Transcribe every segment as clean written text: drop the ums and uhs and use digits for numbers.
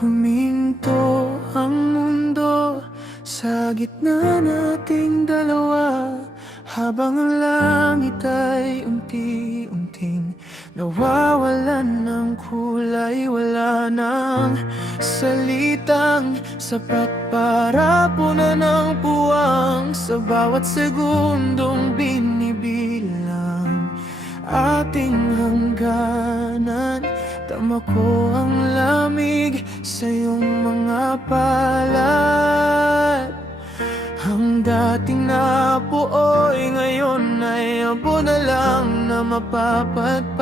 Huminto ang mundo sa gitna nating dalawa, habang ang langit ay unti-unting nawawalan ng kulay. Wala nang salitang sapat para punan ng puwang sa bawat segundong binibilang ating hangganan. Tama ko ang lamig sa iyong mga palad. Ang dating napuoy ngayon ay abo na lang na mapapatpat.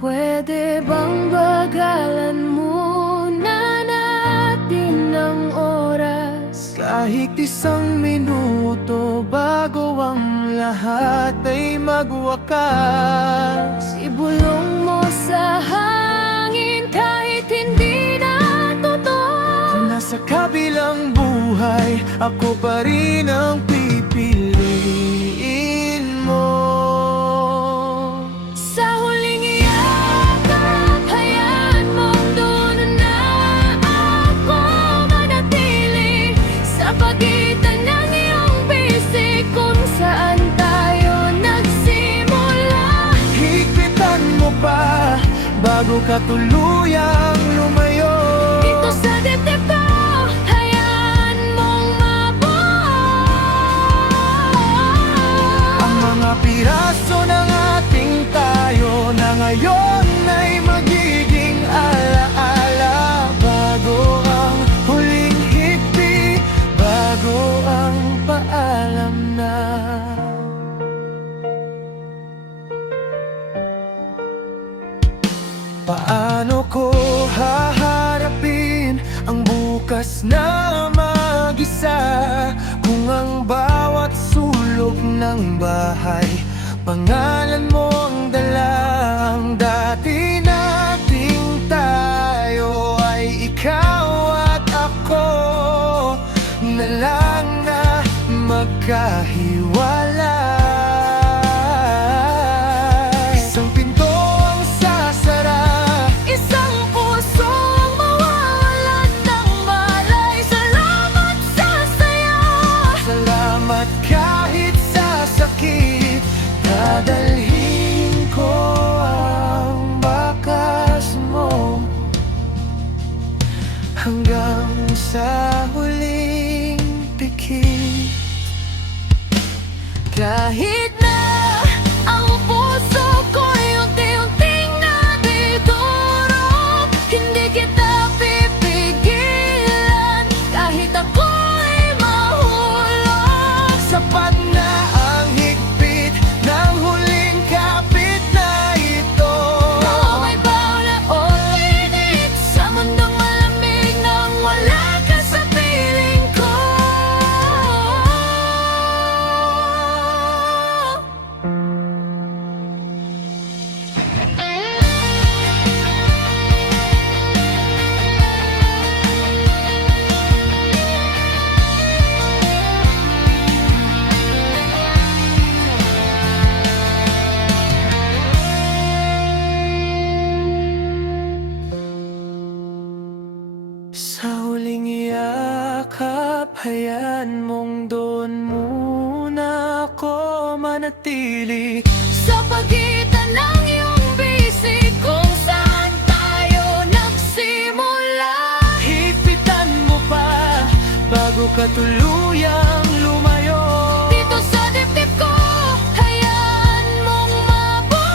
Pwede bang bagalan muna natin ang oras, kahit isang minuto, bago ang lahat ay magwakas? Ibulong mo sa hangin kahit hindi na totoo. Nasa kabilang buhay, ako pa rin ang pipiliin mo. Sa huling yakap, hayaan mong doon na ako manatili sa pagitan ng iyong bisig kung saan tayo nagsimula. Higpitan mo pa bago ka tuluyang lumayo. Dito sa dibdib ko, hayaan mong mabuo ang mga piraso ng ating tayo na ngayon ay magiging alaala. Bago ang huling higpit, bago ang paalam na. Paano ko haharapin ang bukas na mag-isa, kung ang bawat sulok ng bahay pangalan mo ang dala? Ang dati nating tayo ay ikaw at ako na lang na magkahiwalay. Isang pinto ang sasara, isang puso ang mawawalan ng malay. Salamat sa saya, salamat kahit sa sakit. Dadalhin ko ang bakas mo hanggang sa huling pikit. Kahit na ang puso ko'y unti-unting nadidurog, hindi kita pipigilan kahit ako'y mahulog. Sapat na ang higpit ng huling kapit na ito. Naway ba na ulit sa mundong malamig nang wala ka sa piling ko? Sa huling yakap, hayaan mong doon muna ako manatili sa pagitan ng iyong bisig kung saan tayo nagsimula. Higpitan mo pa bago ka tuluyang lumayo. Dito sa dibdib ko, hayaan mong mabuo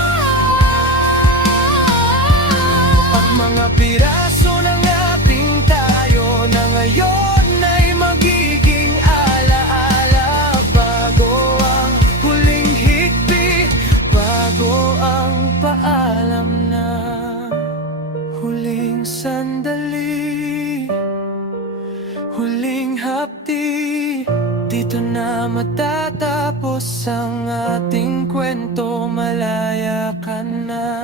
ang mga piraso ng ating tayo na ngayon ay magiging alaala. Bago ang huling higpit, bago ang paalam na. Huling sandali, huling hapdi, dito na matatapos ang ating kwento. Malaya ka na.